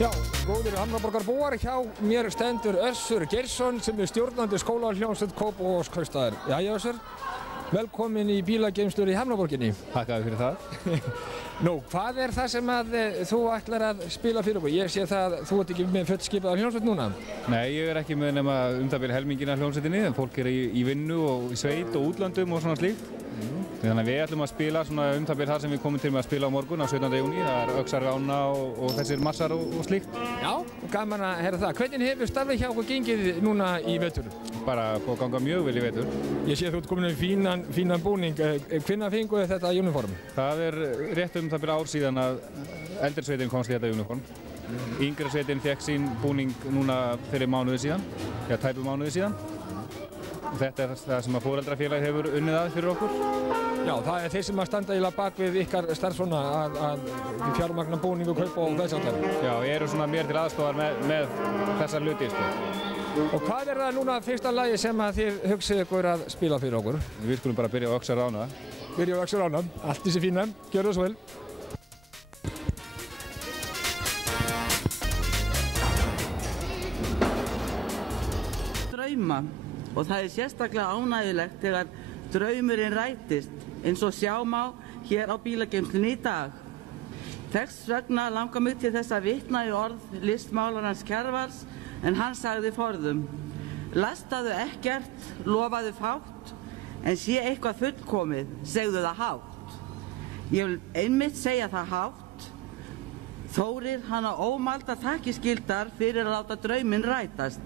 Já, góðir Hamraborgarbúar, hjá mér stendur Össur Geirsson sem stjórnandi skólahljómsveit Kópavogskaupstaðar. Jæja Össur, velkomin í bílageymslur í Hamraborginni. Takk fyrir það. Nú, hvað það sem þú ætlar að spila fyrir okkur? Ég sé það að þú ert ekki með fullskipaða hljómsveit núna. Nei, ég ekki með nema það bil helmingina hljómsveitinni, en fólk í vinnu og í sveit og útlöndum og svona slíkt. Þannig að við ætlum að spila svona það bil þar sem við komum til með að spila á morgun á 17. júní. Það Öxar, Rána og þessir massar og slíkt. Já, gaman að heyra það. Hvernig hefur starfið hjá okkur gengið núna í vetur? Bara búið að ganga mjög vel í vetur. Ég sé að þú ert komin með fínan búning. Hvenær fenguð þið þetta uniform? Það rétt það bil ár síðan að eldri sveitin komst í þetta uniform. Yngri sveitin fekk sín búning núna fyrir mánuði síðan, tæpu mánuði síðan. Þetta það sem að foreldrafélagið hefur unnið að fyrir okkur. Já, það þeir sem að standa í bak við ykkar starfsmanna að fjármagna búningu, kaupa og þess aftar. Já, ég eru svona mér til aðstofar með þessa hluti. Og hvað það núna fyrsta lagi sem að þið hugsið ykkur að spila fyrir okkur? Við skulum bara byrja á Öxar, Rána. Byrja á Öxar, Rána. Allt þessi fína. Gjörðu það svo vel. Drauma. Og það sérstaklega ánægjulegt þegar draumurinn rætist, eins og sjá má hér á bílageymslunni í dag. Þess vegna langar mig til þess að vitna í orð listmálarans Kjarvals, en hann sagði forðum: lastaðu ekkert, lofaðu fátt, en sé eitthvað fullkomið, segðu það hátt. Ég vil einmitt segja það hátt. Þórir hana ómælda þakkir fyrir að láta drauminn rætast.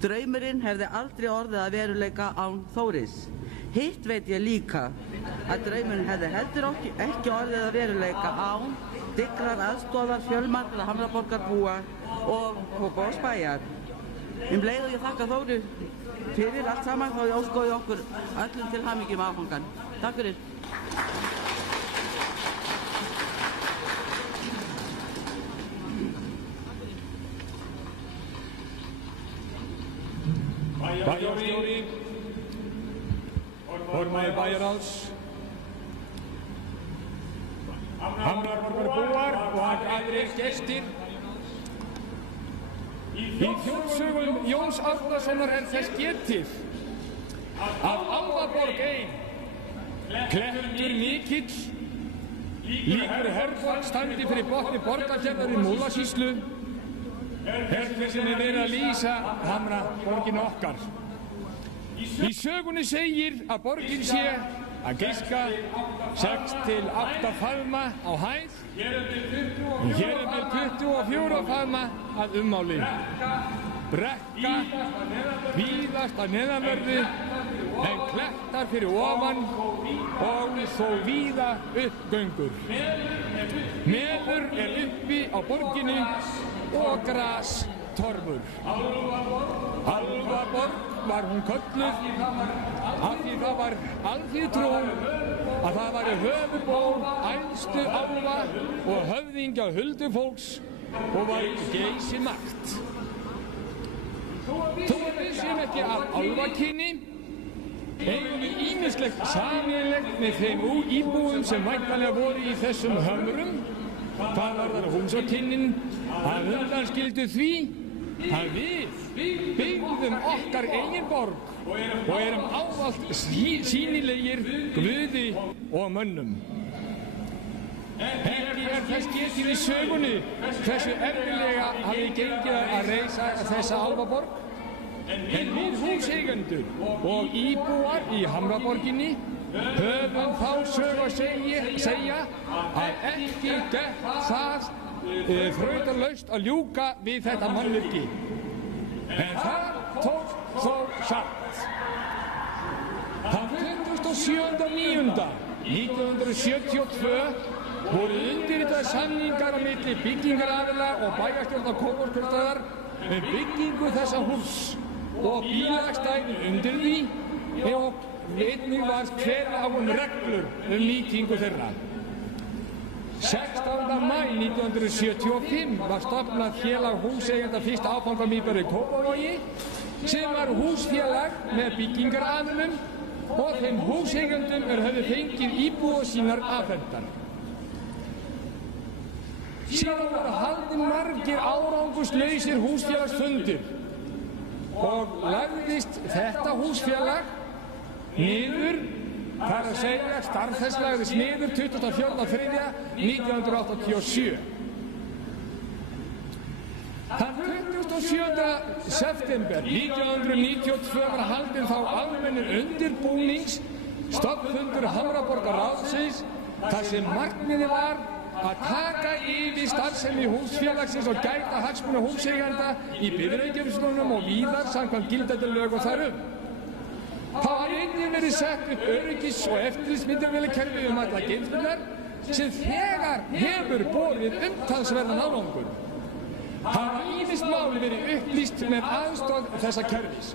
Draumurinn hefði aldrei orðið að veruleika án Þóris. Hitt veit ég líka að draumurinn hefði heldur ekki orðið að veruleika án dyggrar aðstoðar fjölmargra Hamraborgarbúa og Kópavogsbæjar. Leið og ég þakka Þóri fyrir allt saman, þá ég óskoði okkur öllum til hamingju með áfangann. Takk fyrir. Bæjarstjóri, formaður bæjarráðs, Hamraborgarbúar og aðrir gestir. Í þjóðsögum Jóns Árnasonar þess getið að Álfaborg ein, klettur mikill, líkur Hörgborg standi fyrir botni Borgarfjarðar í Múlasýslu, sem verið að lýsa Hamraborgin okkar. Í sögunni segir að borgin sé að giska 6 til 8 faðma á hæð, en hér með 24 faðma að ummáli. Brekka víðast að neðanverðu, en klettar fyrir ofan og þó víða uppgöngur. Meður uppi á borginni og gras torfur. Álfaborg var hún kölluð af því það var alþýðutrú að það væri höfuðból æðstu álfa og höfðingja huldufólks og var geysimakt. Þó við séum ekki af álfakyni, eigum við ýmislegt sameiginlegt með þeim íbúum sem væntanlega voru í þessum hömrum. Það varðar húsakynnin að undanskildu því að við byggðum okkar eigin borg og erum ávallt sýnilegir Guði og mönnum. Ekki þess getið í sögunni hversu erfiðlega hafi gengið að reisa þessa álfaborg, en við húseigendur og íbúar í Hamraborginni höfum þá sögu að segja að ekki gekk það þrautalaust að ljúka við þetta mannvirki. En það tók þó satt. Þann 27.9.1972 voru undirritaðir samningar á milli byggingaraðila og bæjarstjórnar Kópavogskaupstaðar byggingu þessa húss og bílastæðin undir því, og einnig var kveðið á reglur nýtingu þeirra. 16. maí 1975 var stofnað félag húseigenda fyrst áfangamýbari í Kópavogi, sem var húsfélag með byggingaraðilum og þeim húseigendum höfðu fengið íbúðir sínar afhentar. Síðan voru haldin margir árangurslausir húsfélagsfundir og lagðist þetta húsfélag niður, þar að segja starfþess lagðist niður 24.3.1987. Þann 27. september 1992 var haldinn þá almennur undirbúnings stofnfundur Hamraborgarráðsins þar sem markmiðið var að taka yfir starfsemi húsfélagsins og gæta hagsmuna húseigenda í bifreiðageymslunum og víðar samkvæmt gildandi lögum þar Það var einnig verið sett upp öryggis- og eftirlitsmyndavélakerfi alla geymslurnar sem þegar hefur borið umtalsverðan árangur. Hafa ýmis mál verið upplýst með aðstoð þessa kerfis.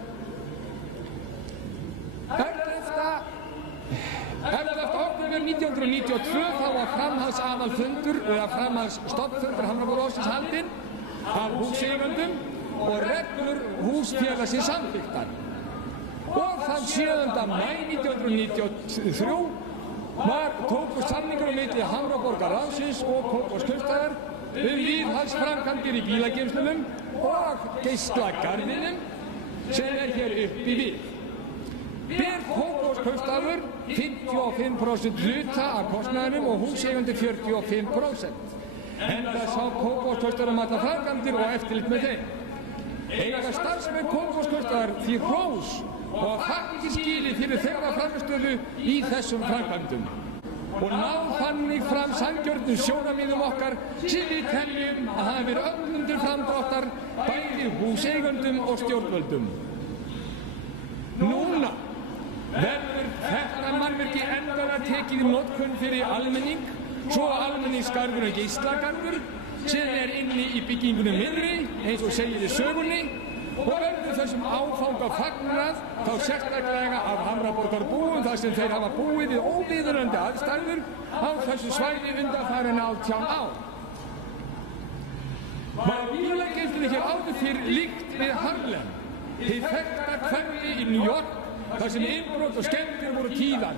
11. október 1992 þá var framhaldsaðalfundur eða framhaldsstofnfundur Hamraborgarráðsins haldinn af húseigendum og reglur húsfélagsins samþykktar. Og þann 7. maí 1993 tókust samningar milli Hamraborgarráðsins og Kópavogskaupstaðar viðhaldsframkvæmdir í bílageymslunum og geislagarðinum sem hér uppi við. Ber Kópavogskaupstaður 55% hluta af kostnaðinum og húseigendur 45%. Enda sá Kópavogskaupstaður alla framkvæmdir og eftirlit með þeim. Eiga starfsmenn Kópavogskaupstaðar því hrós og þakkir skilið fyrir þeirra frammistöðu í þessum framkvæmdum og ná þannig fram sanngjörnum sjónarmiðum okkar sem við teljum að hafa verið öllum til framdráttar bæði húseigendum og stjórnvöldum. Núna verður þetta mannvirki endanlega tekið í notkun fyrir almenning, svo almenningsgarður og geislagarður sem inni í byggingunum miðri, eins og segir í sögunni, og verður þessum áfanga fagnað þá sérstaklega af Hamraborgarbúum þar sem þeir hafa búið við óviðunandi aðstæður á þessu svæði undanfarin 18 ár. Var bílageymslunni hér áður fyrr líkt við Harlem, hið þekkta hverfi í New York þar sem innbrot og skemmtir voru tíðar.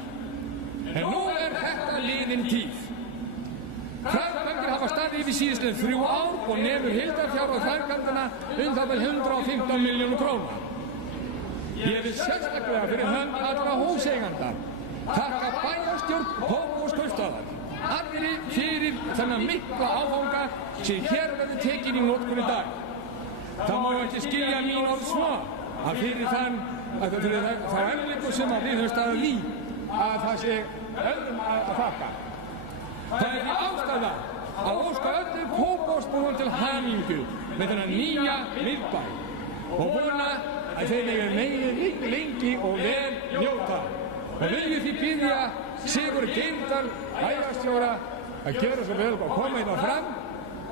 En nú þetta liðin tíð. Framkvæmdir hafa staðið yfir síðastliðin 3 ár og nemur heildarfjárhæð framkvæmdanna það vel 115 milljónir króna. Ég vil sérstaklega fyrir hönd allra húseigenda þakka bæjarstjórn Kópavogskaupstaðar allri fyrir þennan mikla áfanga sem hér verður tekin í notkun í dag. Það má ekki skilja mín orð svo að fyrir þá erfiðleikum sem við höfum staðið í að það sé öðrum að þakka. Það því ástæða að óska öllum Kópavogsbúum til hamingju með þennan nýja miðbæ og vona að þeir megi lengi og vel njóta. Og viljum því biðja Sigurð Geirdal bæjarstjóra að gera svo vel og koma hérna fram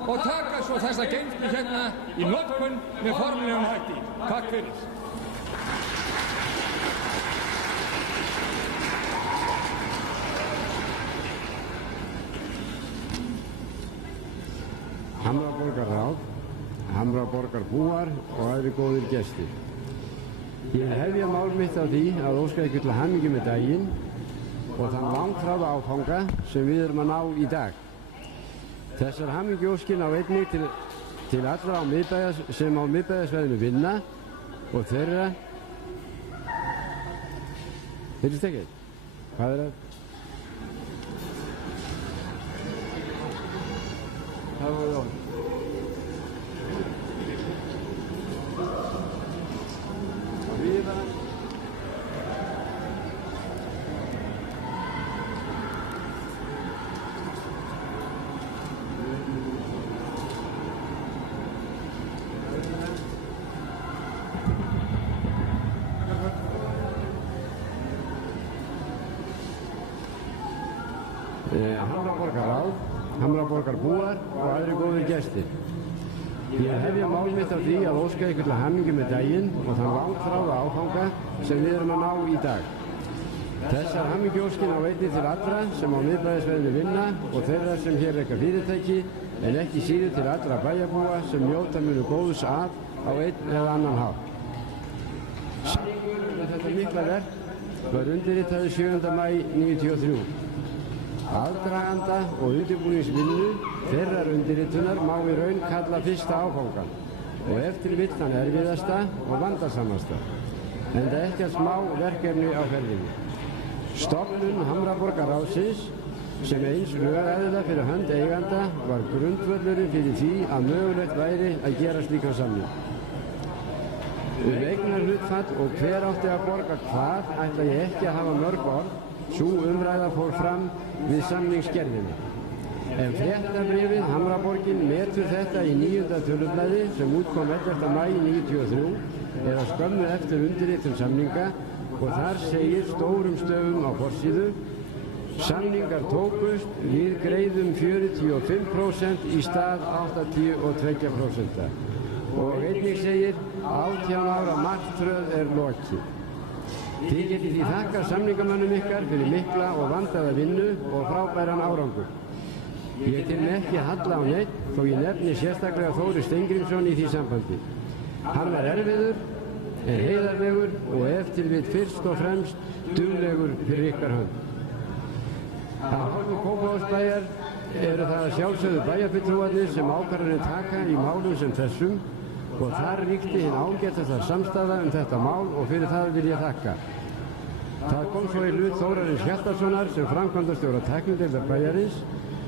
og taka svo þessa geymslu hérna í notkun með formlegum hætti. Takk fyrir. Hamraborgarráð, Hamraborgarbúar og aðri góðir gestir. Ég hefja mál mitt á því að óska ykkur til hamingju með daginn og þann langþráða áfanga sem við erum að ná í dag. Þessar hamingjuóskir ná einnig til allra sem á miðbæjarsvæðinu vinna og þeirra... Heyrist ekki? Hvað það? Það var það. Hamraborgarráð, Hamraborgarbúar og aðri góðir gestir. Ég hefja mál mitt á því að óska ykkur til hamingju með daginn og þann langþráða áfanga sem við erum að ná í dag. Þessar hamingjuóskir ná einnig til allra sem á miðbæjarsvæðinu vinna og þeirra sem hér reka fyrirtæki en ekki síður til allra bæjarbúa sem njóta munu góðs af á einn eða annan hátt. Samningur með þetta mikla verk var undirritaður 7. maí 1993. Á Aðdraganda og undirbúningsvinnu þeirrar undirritunar má í raun kalla fyrsta áfangan og eftir vill þann erfiðasta og vandasamasta, enda ekki að smá verkefni á ferðinni. Stofnun Hamraborgarráðsins, sem eins lögaðila fyrir hönd eiganda, var grundvöllurinn fyrir því að mögulegt væri að gera slíkan samning. Eignarhlutfall og hver átti að borga hvað ætla ég ekki að hafa mörg orð. Sú umræða fór fram við samningsgerðina. En fréttabréfið Hamraborgin metur þetta í 9. tölublaði sem útkom 11. maí 1993 eða skömmu eftir undirritun samninga og þar segir stórum stöfum á forsíðu: samningar tókust, við greiðum 45% í stað 82%. Og einnig segir 18 ára marktröð er lokið. Þið getið því þakka samningamönnum ykkar fyrir mikla og vandaða vinnu og frábæran árangur. Ég til með ekki halla á neitt þó ég nefni sérstaklega Þóri Steingrímsson í því sambandi. Hann var erfiður, en heiðarlegur og ef til vill fyrst og fremst duglegur fyrir ykkar hönd. Af hálfu Kópavogsbæjar eru það sjálfsögðu bæjarfulltrúarnir sem ákvarðanir taka í málum sem þessum og þar ríkti hinn ágætasta samstaða þetta mál og fyrir það vil ég þakka. Það kom svo í hlut Þórarins Hjaltasonar sem framkvæmdastjóra tæknideildar bæjarins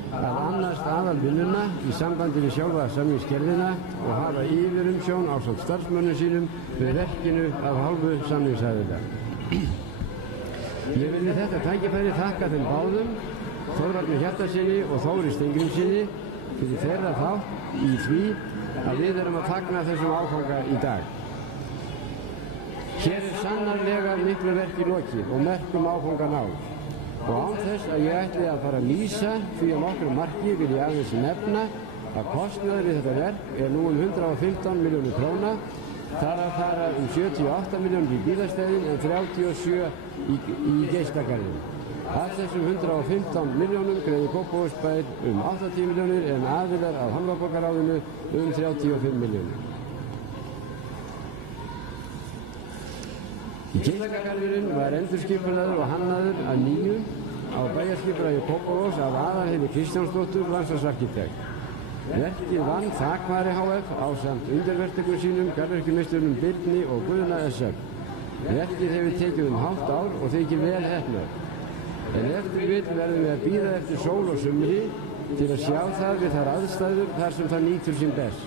að annast aðalvinnuna í sambandi við sjálfa samningsgerðina og hafa yfirumsjón ásamt starfsmönnum sínum við verkinu af hálfu samningsaðila. Ég vil við þetta tækifæri þakka þeim báðum, Þórarni Hjaltasyni og Þóri Steingrímssyni, fyrir þeirra þátt í því að við erum að fagna þessum áfanga í dag. Hér sannarlega miklu verk í lokið og merkum áfanga náð. Og án þess að ég ætli að fara að lýsa því að nokkru marki vil ég aðeins nefna að kostnaður við þetta verk er nú 115 milljónir króna. Þar að fara 78 milljónir í bílastæðin en 37 í geislagarðin. Af þessum 115 milljónum greiði Kópavogsbær 80 milljónir en aðilar af Hamraborgarráðinu 35 milljónir. Geislagarðurinn var endurskipulagður og hannaður að nýju á bæjarskipulagi Kópavogs af Aðalheiði Kristjánsdóttur landsarkitekt. Verkið vann Þakvari HF ásamt undirverktökum sínum, garðyrkjumeisturunum Birni og Guðna SF. Verkið hefur tekið hálft ár og þykir vel heppnað. En eftir vill verðum við að bíða eftir sól og sumri til að sjá það við þær aðstæður þar sem það nýtur sín best.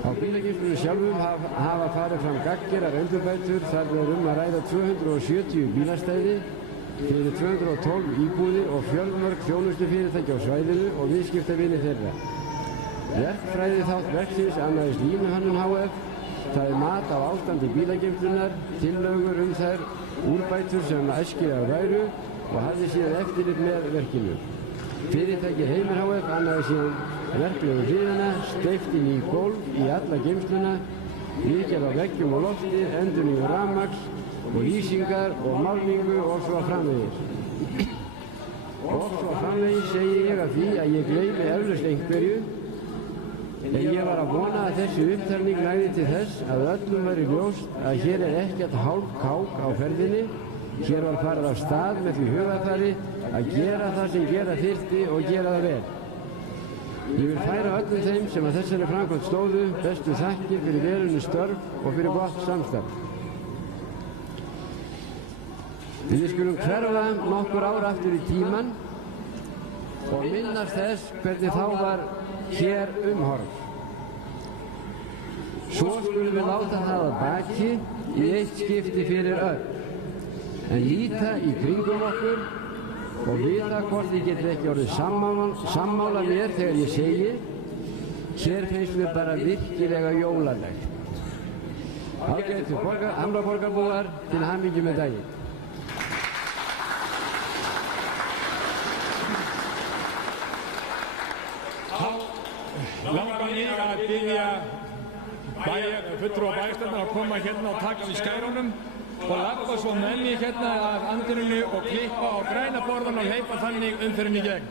Á bílageymslunum sjálfum hafa farið fram gagngerar endurbætur þar við að ræða 270 bílastæði fyrir 212 íbúðir og fjölmörg þjónustufyrirtæki á svæðinu og viðskiptavini þeirra. Verkfræði þátt verksins annaðist Línuhönnun HF, það er mat á ástandi bílageymslunar, tillögur þær úrbætur sem æskilegar væru og hafði síðan eftirlit með verkinu. Fyrirtæki Heimir HF annaði síðan verklegu hliðina, steypti ný gólf í alla geymsluna, viðgerð á veggjum og lofti, endurnýjun rafmagns og lýsingar og málningu og svo framvegis. Og svo framvegis segi ég af því að ég gleymi eflaust einhverju, en ég var að vona að þessi upptalning næði til þess að öllum væri ljóst að hér er ekkert hálf kák á ferðinni. Hér var farið af stað með því hugafari að gera það sem gera þyrfti og gera það vel. Ég vil færa öllum þeim sem að þessari framkvæmd stóðu bestu þakkir fyrir velunni störf og fyrir gott samstarf. Við skulum hverfa nokkur ár aftur í tíman og minnast þess hvernig þá var hér umhorf. Svo skulum við láta það að baki í eitt skipti fyrir öll, en líta í kringum okkur og vita hvort þið getur ekki orðið sammála mér þegar ég segi hér finnst mér bara virkilega jólalegt. Ágætu Hamraborgarbúar, til hamingju með daginn. Langar mig að biðja fulltrúa bæjarstjórnar að koma hérna og taka við skærunum og lappa svo menni hérna af andirinu og klippa á græna borðan og hleypa þannig umferðinni í gegn.